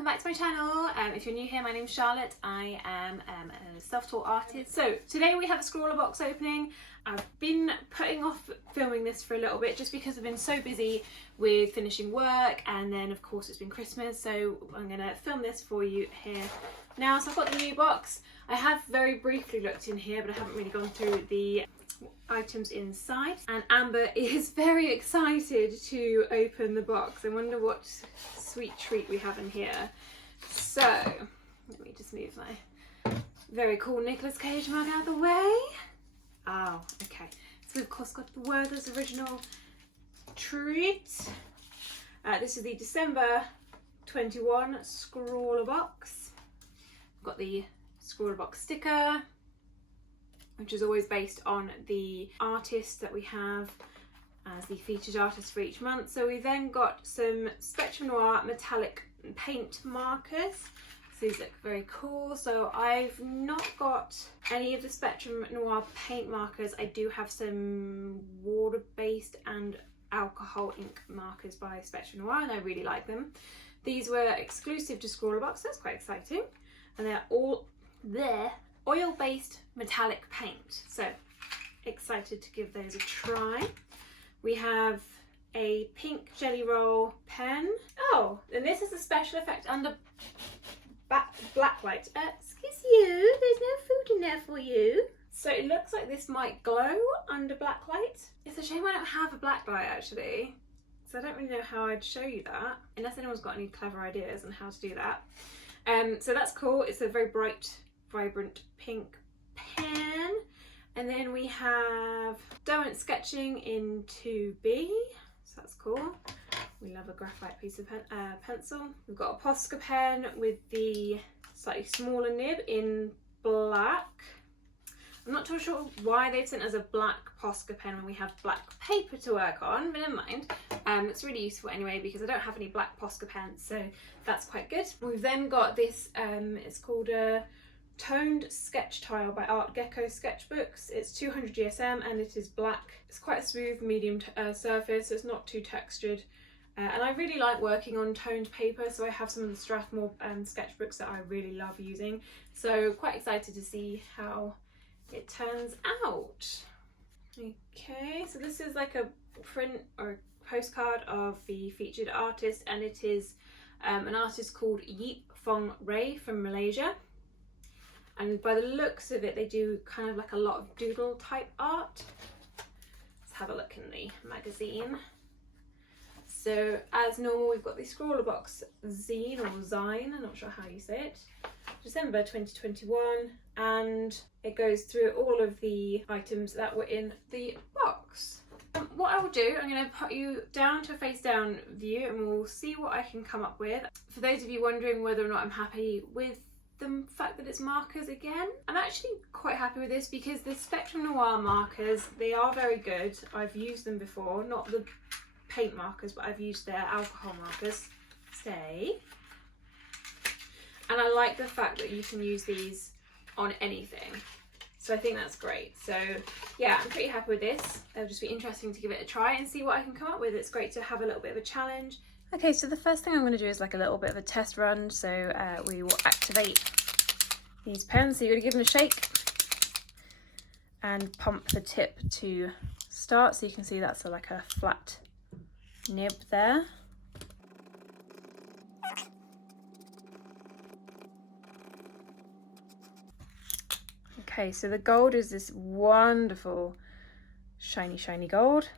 welcome back to my channel. If you're new here, my name's Charlotte. I am a self-taught artist. So today we have a Scrawlrbox opening. I've been putting off filming this for a little bit just because I've been so busy with finishing work, and then of course it's been Christmas, so I'm going to film this for you here now. So I've got the new box. I have very briefly looked in here, but I haven't really gone through the items inside, and Amber is very excited to open the box. I wonder what sweet treat we have in here. So let me just move my very cool Nicolas Cage mug out of the way. Oh, okay, so we've of course got the Werther's original treat. This is the December 21 Scrawlrbox. I've got the Scrawlrbox sticker, which is always based on the artist that we have as the featured artist for each month. So we then got some Spectrum Noir metallic paint markers. So these look very cool. So I've not got any of the Spectrum Noir paint markers. I do have some water-based and alcohol ink markers by Spectrum Noir, and I really like them. These were exclusive to Scrawlrbox, so that's quite exciting. And they're all there. Oil-based metallic paint, so excited to give those a try. We have a pink jelly roll pen. Oh, and this is a special effect under black light. Excuse you, there's no food in there for you. So it looks like this might glow under black light. It's a shame I don't have a black light actually, so I don't really know how I'd show you that, unless anyone's got any clever ideas on how to do that. So that's cool. It's a very bright, vibrant pink pen. And then we have Donut sketching in 2B, so that's cool. We love a graphite piece of pencil. We've got a Posca pen with the slightly smaller nib in black. I'm not too sure why they've sent us a black Posca pen when we have black paper to work on, but never mind. It's really useful anyway because I don't have any black Posca pens, so that's quite good. We've then got this, it's called a Toned Sketch Tile by Art Gecko Sketchbooks. It's 200 GSM and it is black. It's quite a smooth medium surface, so it's not too textured. And I really like working on toned paper, so I have some of the Strathmore sketchbooks that I really love using. So quite excited to see how it turns out. Okay, so this is like a print or postcard of the featured artist, and it is an artist called Yeep Fong Ray from Malaysia. And by the looks of it, they do kind of like a lot of doodle type art. Let's have a look in the magazine. So as normal, we've got the Scrawlrbox zine or zine, I'm not sure how you say it, December 2021, and it goes through all of the items that were in the box. What I will do, I'm going to put you down to a face down view and we'll see what I can come up with. For those of you wondering whether or not I'm happy with the fact that it's markers again, I'm actually quite happy with this because the Spectrum Noir markers, they are very good. I've used them before, not the paint markers, but I've used their alcohol markers. Stay. And I like the fact that you can use these on anything. So I think that's great. So yeah, I'm pretty happy with this. It'll just be interesting to give it a try and see what I can come up with. It's great to have a little bit of a challenge. Okay, so the first thing I'm going to do is like a little bit of a test run. So we will activate these pens. So you're going to give them a shake and pump the tip to start. So you can see that's like a flat nib there. Okay, so the gold is this wonderful shiny gold.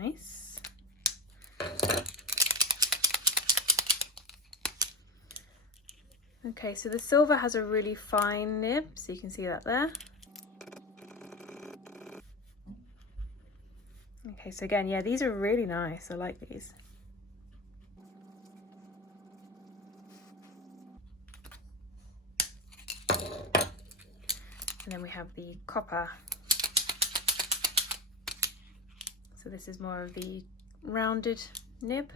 Nice. Okay, so the silver has a really fine nib, so you can see that there. Okay, so again, yeah, these are really nice. I like these. And then we have the copper. So this is more of the rounded nib.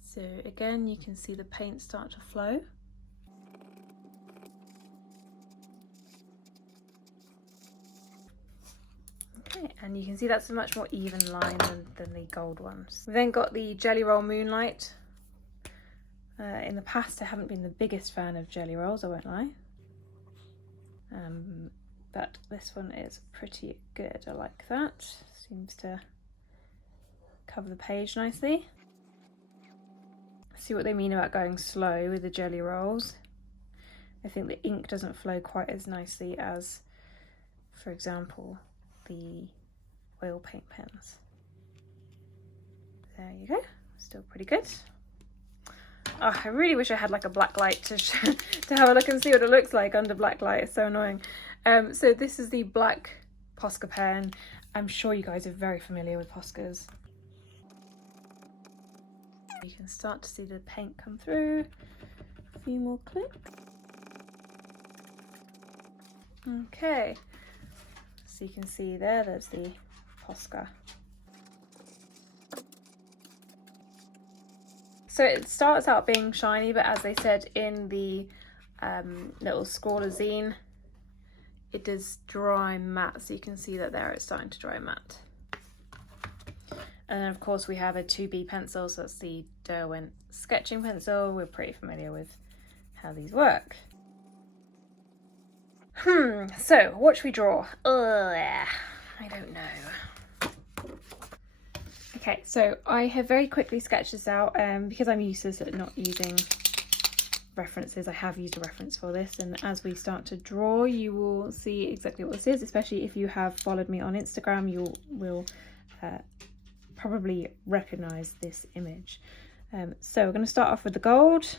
So again, you can see the paint start to flow. Okay, and you can see that's a much more even line than the gold ones. We've then got the Jelly Roll Moonlight. In the past I haven't been the biggest fan of jelly rolls, I won't lie. But this one is pretty good, I like that. Seems to cover the page nicely. See what they mean about going slow with the jelly rolls. I think the ink doesn't flow quite as nicely as, for example, the oil paint pens. There you go, still pretty good. Oh, I really wish I had like a black light to have a look and see what it looks like under black light. It's so annoying. So this is the black Posca pen. I'm sure you guys are very familiar with Poscas. You can start to see the paint come through. A few more clicks. Okay, so you can see there's the Posca. So it starts out being shiny, but as they said in the little Scrawler zine, it does dry matte. So you can see that there it's starting to dry matte. And then of course we have a 2B pencil, so that's the Derwent sketching pencil. We're pretty familiar with how these work. So what should we draw? I don't know. Okay, so I have very quickly sketched this out because I'm useless at not using references. I have used a reference for this, and as we start to draw you will see exactly what this is, especially if you have followed me on Instagram. You will probably recognize this image. So we're going to start off with the gold.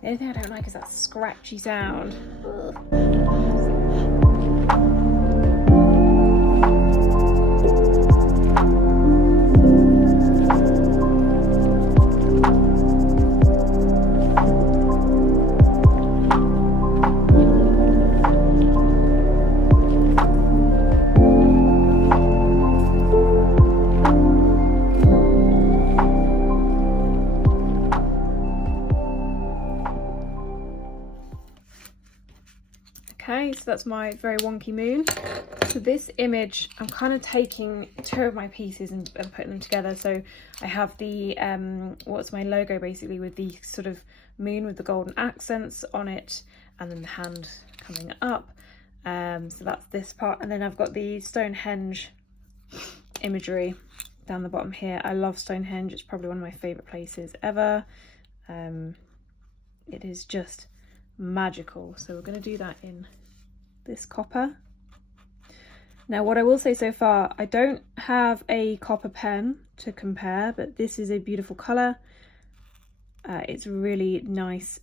The only thing I don't like is that scratchy sound. Okay, so that's my very wonky moon. So this image, I'm kind of taking two of my pieces and putting them together. So I have the, what's my logo basically, with the sort of moon with the golden accents on it, and then the hand coming up. So that's this part. And then I've got the Stonehenge imagery down the bottom here. I love Stonehenge. It's probably one of my favourite places ever. It is just magical. So we're going to do that in this copper. Now what I will say so far, I don't have a copper pen to compare, but this is a beautiful colour. It's really nice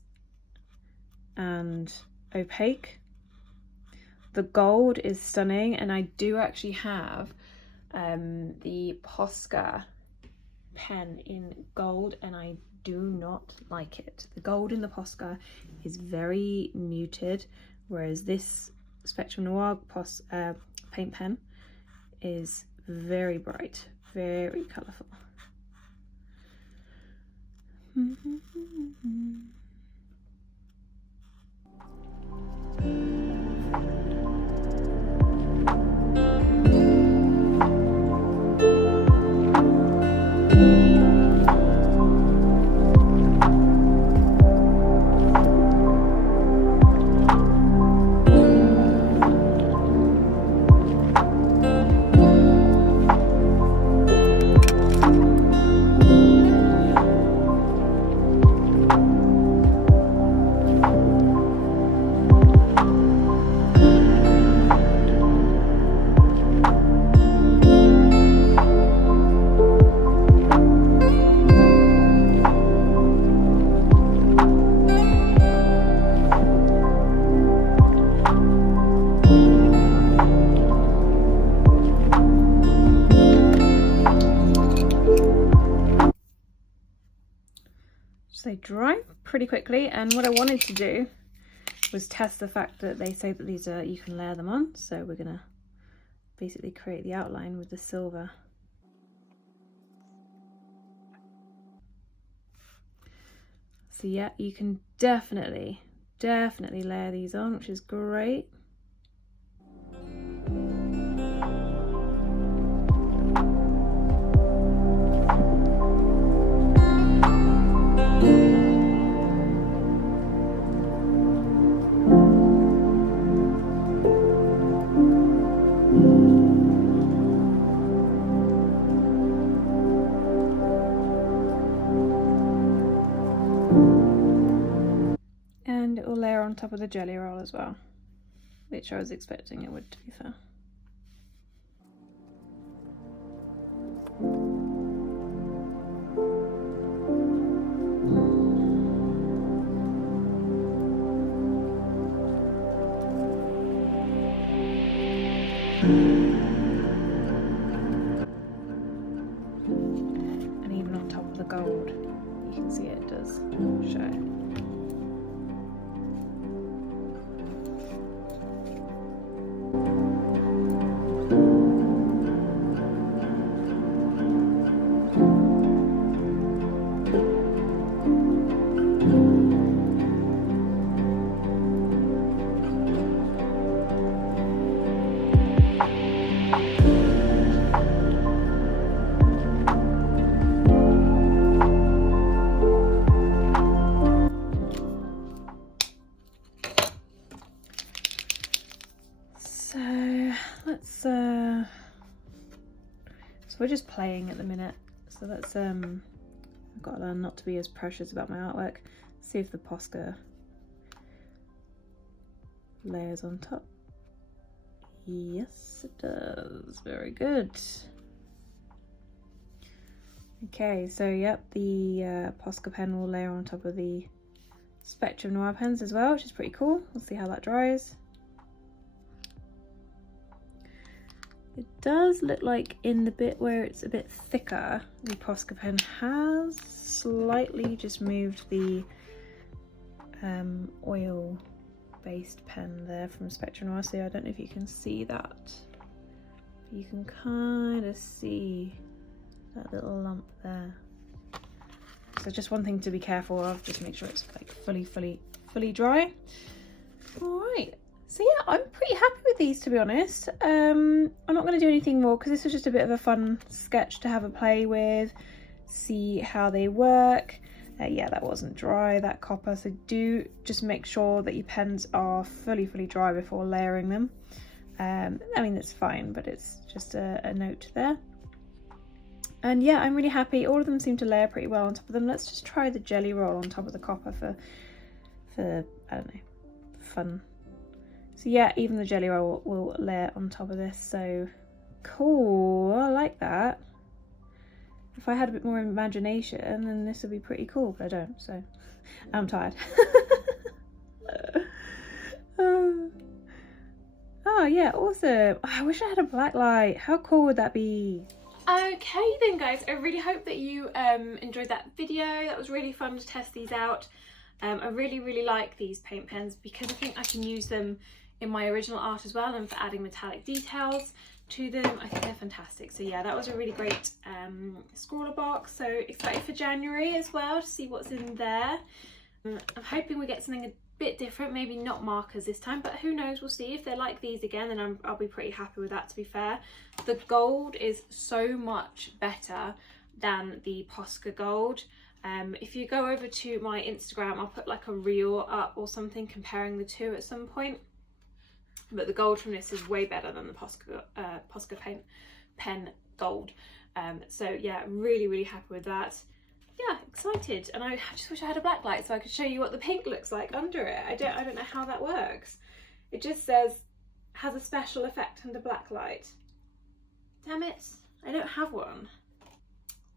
and opaque. The gold is stunning, and I do actually have the Posca pen in gold, and I do not like it. The gold in the Posca is very muted, whereas this Spectrum Noir paint pen is very bright, very colourful. they dry pretty quickly, and what I wanted to do was test the fact that they say that these are, you can layer them on, so we're gonna basically create the outline with the silver. So yeah, you can definitely layer these on, which is great. And it will layer on top of the jelly roll as well, which I was expecting it would, to be fair. And even on top of the gold, you can see it does show. So we're just playing at the minute, so that's I've got to learn not to be as precious about my artwork. See if the Posca layers on top. Yes, it does. Very good. Okay, so yep, the Posca pen will layer on top of the Spectrum Noir pens as well, which is pretty cool. We'll see how that dries. It does look like in the bit where it's a bit thicker, the Posca pen has slightly just moved the oil-based pen there from Spectrum Noir. So I don't know if you can see that. You can kind of see that little lump there. So just one thing to be careful of, just make sure it's like fully dry. All right. So yeah, I'm pretty happy with these, to be honest. I'm not going to do anything more because this was just a bit of a fun sketch to have a play with, see how they work. Yeah, that wasn't dry, that copper, so do just make sure that your pens are fully dry before layering them. I mean, it's fine, but it's just a note there. And yeah, I'm really happy. All of them seem to layer pretty well on top of them. Let's just try the jelly roll on top of the copper for I don't know, fun. So yeah, even the jelly roll will layer on top of this, so cool. I like that. If I had a bit more imagination, then this would be pretty cool, but I don't, so I'm tired. Oh yeah, awesome. I wish I had a black light. How cool would that be? Okay then guys, I really hope that you enjoyed that video. That was really fun to test these out. I really like these paint pens because I think I can use them in my original art as well, and for adding metallic details to them. I think they're fantastic. So yeah, that was a really great Scrawlrbox. So excited for January as well to see what's in there. I'm hoping we get something a bit different, maybe not markers this time, but who knows, we'll see. If they're like these again, then I'll be pretty happy with that, to be fair. The gold is so much better than the Posca gold. If you go over to my Instagram, I'll put like a reel up or something comparing the two at some point. But the gold from this is way better than the Posca pen gold. So yeah, really happy with that. Yeah, excited. And I just wish I had a black light so I could show you what the pink looks like under it. I don't know how that works. It just says has a special effect under black light. Damn it, I don't have one.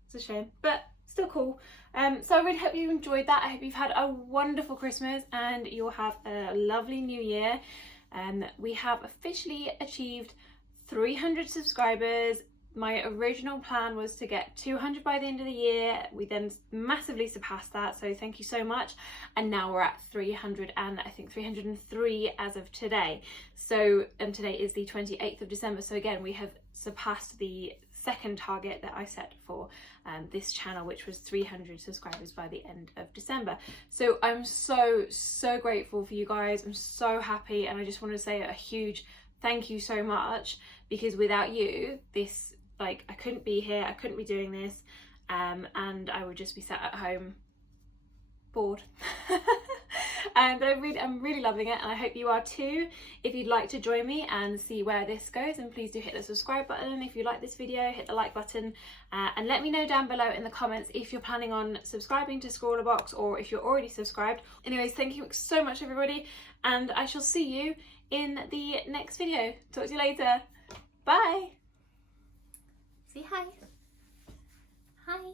It's a shame, but still cool. So I really hope you enjoyed that. I hope you've had a wonderful Christmas and you'll have a lovely new year. We have officially achieved 300 subscribers. My original plan was to get 200 by the end of the year. We then massively surpassed that, so thank you so much. And now we're at 300 and I think 303 as of today. So, and today is the 28th of December. So again, we have surpassed the second target that I set for this channel, which was 300 subscribers by the end of December. So I'm so grateful for you guys. I'm so happy, and I just want to say a huge thank you so much, because without you, this, like, I couldn't be here, I couldn't be doing this, and I would just be sat at home bored. But I'm really loving it, and I hope you are too. If you'd like to join me and see where this goes, then please do hit the subscribe button. If you like this video, hit the like button, and let me know down below in the comments if you're planning on subscribing to Scrawlrbox or if you're already subscribed. Anyways, thank you so much everybody, and I shall see you in the next video. Talk to you later. Bye. Say hi. Hi.